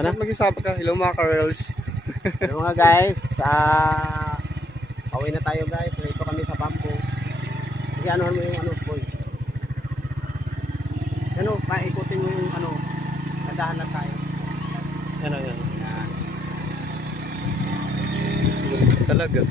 Ba't mag-isapa ka? Hello mga ka-girls. Hello mga guys, pauwi na tayo guys. Dito kami sa bamboo. Sige, anuhan mo yung ano, boy. Ano, paikutin mo yung ano, nadahan lang tayo. Ano. Yan. Talaga.